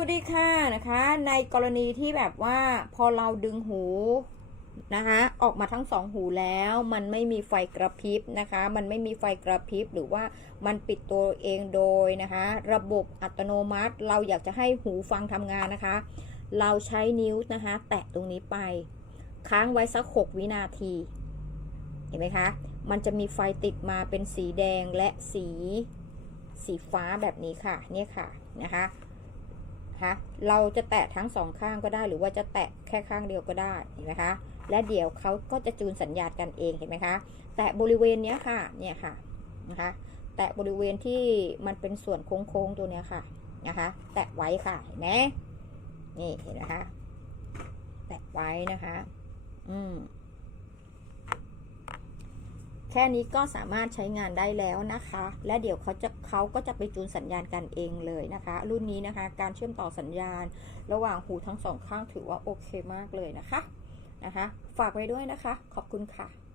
วัสดีค่ะนะคะ ในกรณีที่แบบว่าพอเราดึงหูนะคะออกมาทั้งสองหูแล้วมันไม่มีไฟกระพริบนะคะ มันไม่มีไฟกระพริบหรือว่ามันปิดตัวเองโดยนะคะ ระบบอัตโนมัติเราอยากจะให้หูฟังทำงานนะคะ เราใช้นิ้วนะคะ แตะตรงนี้ไป ค้างไว้สัก 6 วินาที เห็นไหมคะ มันจะมีไฟติดมาเป็นสีแดงและสีสีฟ้าแบบนี้ค่ะเนี่ยค่ะนะคะ นะคะเราจะแตะทั้งสองข้างก็ได้ หรือว่าจะแตะแค่ข้างเดียวก็ได้เห็นไหมคะและเดี๋ยวเขาก็จะจูนสัญญาณกันเองเห็นไหมคะ แตะบริเวณเนี้ยค่ะเนี่ยค่ะนะคะแตะบริเวณที่มันเป็นส่วนโค้งๆตัวเนี้ยค่ะนะคะ แตะไว้ค่ะเห็นไหมนี่เห็นไหมคะ แตะไว้นะคะ อืม ค่นี้ก็สามารถใช้งานได้แล้วนะคะ และเดี๋ยวเขาจะเขาก็จะไปจูนสัญญาณกันเองเลยนะคะ รุ่นนี้นะคะ การเชื่อมต่อสัญญาณ ระหว่างหูทั้งสองข้างถือว่าโอเคมากเลยนะคะนะคะ ฝากไว้ด้วยนะคะ ขอบคุณค่ะ